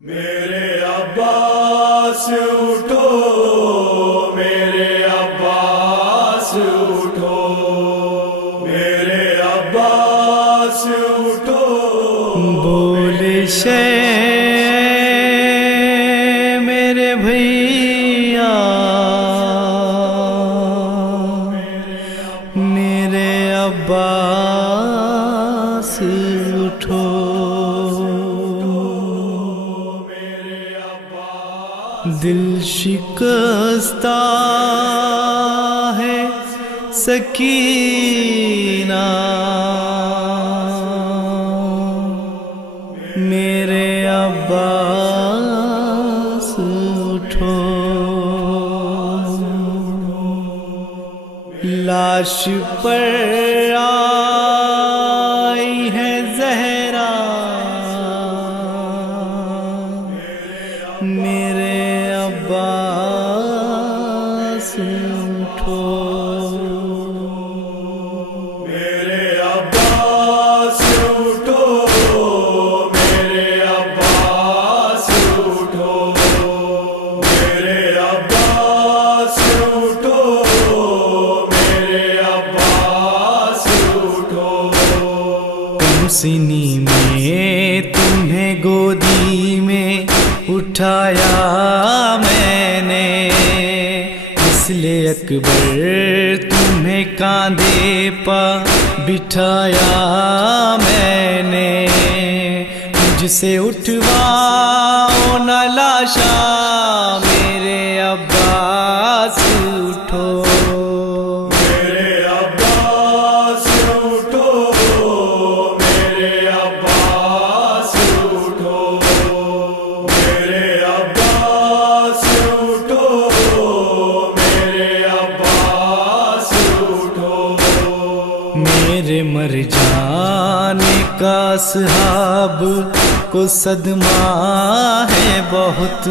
میرے عباس اٹھو، میرے عباس اٹھو، میرے عباس اٹھو، بول شے میرے بھیا، میرے عباس اٹھو، دل شکستہ ہے سکینہ، میرے عباس اٹھو، لاش پر آئی ہے زہرا، میرے عباس اٹھو، میرے عباس اٹھو، میرے عباس اٹھو، میرے عباس اٹھو، میرے عباس اٹھو، کم سنی میں تمہیں گودی میں اٹھایا میں نے، مثل اکبر تمہیں کاندھے پا بٹھایا میں نے، مجھ سے اٹھواؤ نہ لاشا، میرے عباس اٹھو، میرے عباس اٹھو، میرے عباس اٹھو، میرے عباس اٹھو، میرے عباس اٹھو، میرے مر جانے کا اصحاب کو صدمہ ہے بہت،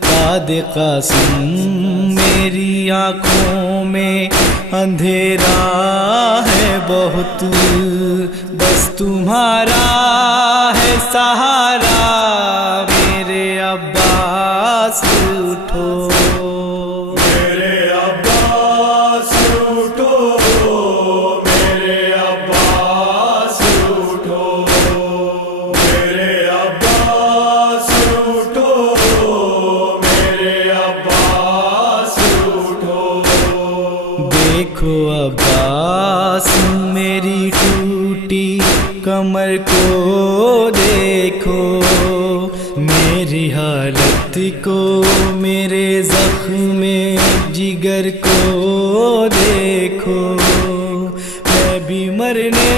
قاد قاسم میری آنکھوں میں اندھیرا ہے بہت، بس تمہارا ہے سہارا، میرے عباس اٹھو، میرے عباس اٹھو، میرے عباس اٹھو، میرے عباس اٹھو، میرے عباس اٹھو، دیکھو عباس میری ٹوٹی کمر کو دیکھو، میری حالت کو، میرے زخم جگر کو دیکھو، میں بھی مرنے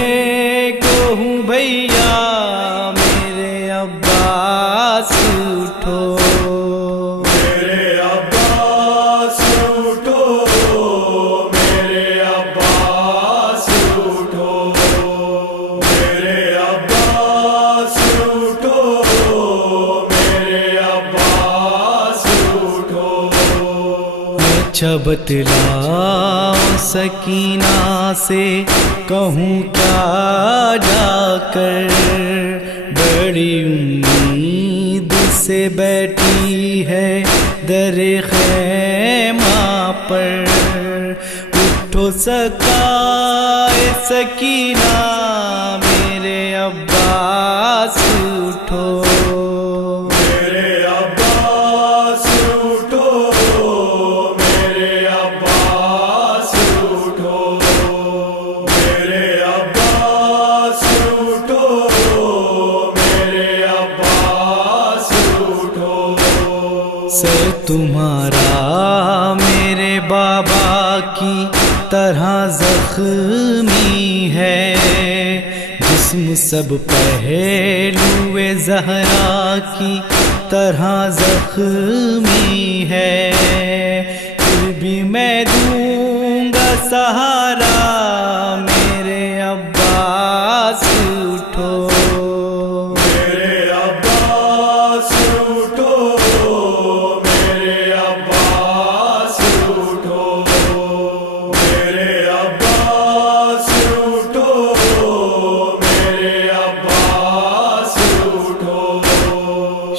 کو ہوں بھیا، میرے عباس اٹھو، میرے عباس اٹھو، میرے عباس اٹھو، میرے عباس اٹھو، میرے عباس اٹھو، اچھا بتلاؤ سکینہ سے کہوں کیا جا کر، بڑی امید سے بیٹھی ہے در خیمہ پر، اٹھو سکائے سکینہ، میرے عباس اٹھو، میرے عباس اٹھو، میرے عباس اٹھو، میرے عباس اٹھو، میرے عباس اٹھو، سر تمہارا میرے بابا کی طرح زخمی ہے، جسم سب پہلو زہرا کی طرح زخمی ہے، پھر بھی میں دوں گا سہارا، میرے عباس اٹھو، میرے عباس اٹھو، میرے عباس اٹھو، میرے عباس اٹھو، میرے عباس اٹھو،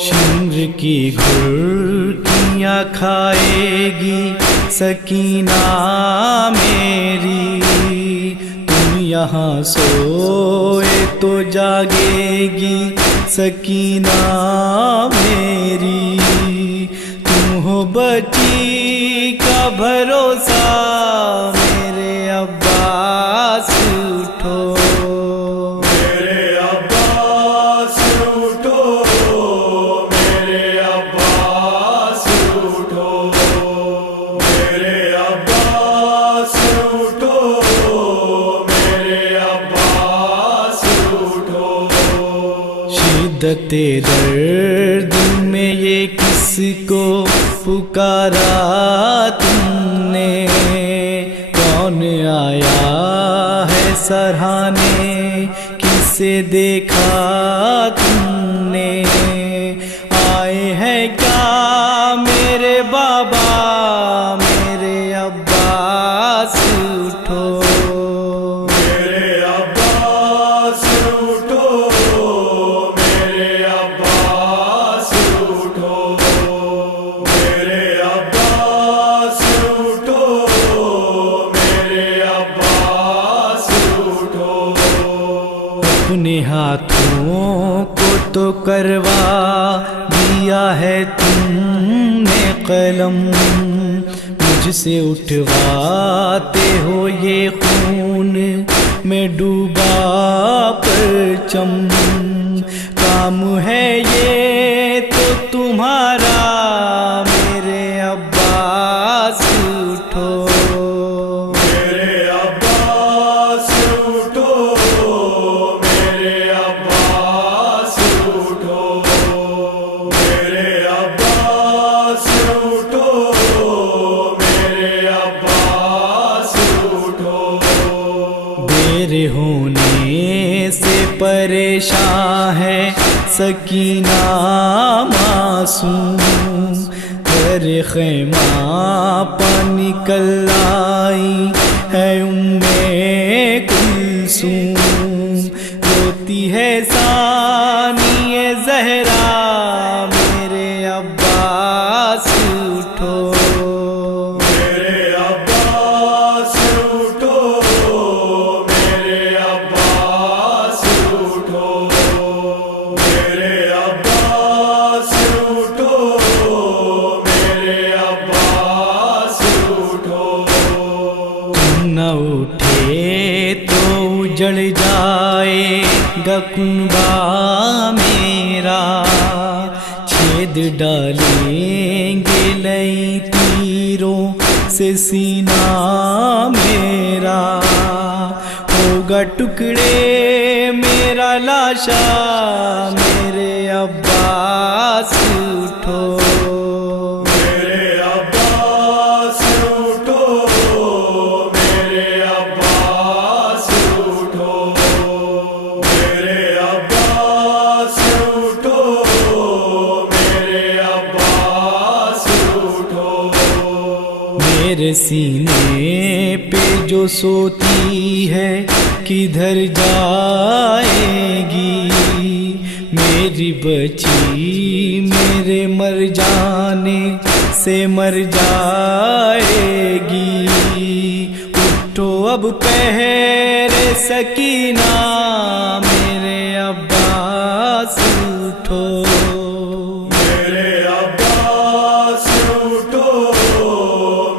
شمر کی گھرکیاں کھائے گی سکینہ میری، تم یہاں سوئے تو جاگے گی سکینہ میری، تم ہو بچی کا بھروسہ میرے عباس اٹھو، میرے عباس اٹھو، میرے عباس اٹھو، میرے عباس اٹھو، میرے عباس اٹھو۔ شدت درد میں یہ کس کو پکارا تم نے، کون آیا ہے سراہنے، کسے دیکھا تم نے، آئے ہیں کیا میرے بابا میرے عباس اٹھو، میرے عباس اٹھو، میرے عباس اٹھو، میرے عباس اٹھو، میرے عباس اٹھو۔ اپنے ہاتھوں کو تو کروا دیا ہے تم نے قلم، مجھ سے اٹھواتے ہو یہ خون میں ڈوبا پرچم، کام ہے یہ تو تمہارا میرے عباس اٹھو، میرے عباس اٹھو، میرے عباس اٹھو، میرے عباس اٹھو، میرے عباس اٹھو۔ دیر ہونے سے پریشان ہے سکینہ معصوم، در خیمہ پا نکل آئی ہے کلثوم، روتی ہے ثانی زہرا میرے عباس اٹھو، میرے عباس اٹھو، میرے عباس اٹھو، میرے عباس اٹھو، میرے عباس اٹھو۔ تم نہ اٹھے تو اجڑ جائے گا کنبہ میرا، چھید ڈالیں گے لئی تیروں سے سینہ میرا، ہوگا ٹکڑے میرا لاشا میرے عباس اٹھو، میرے عباس اٹھو، میرے عباس اٹھو، میرے عباس اٹھو، میرے عباس اٹھو۔ میرے سینے پہ جو سوتی ہے کدھر جائے گی، میری بچی میرے مر جانے سے مر جائے گی، اٹھو اب پہر سکینہ میرے عباس اٹھو، میرے عباس اٹھو،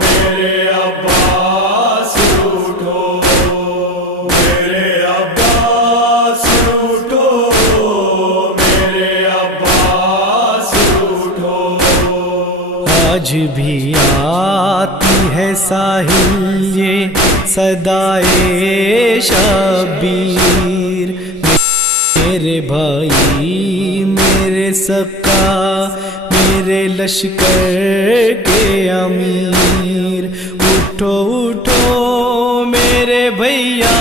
میرے عباس اٹھو، میرے عباس اٹھو، میرے عباس اٹھو۔ آج بھی آتی ہے ساحل یہ صدائے شبیر، میرے بھائی میرے سقا میرے لشکر کے امیر، اٹھو اٹھو میرے بھیا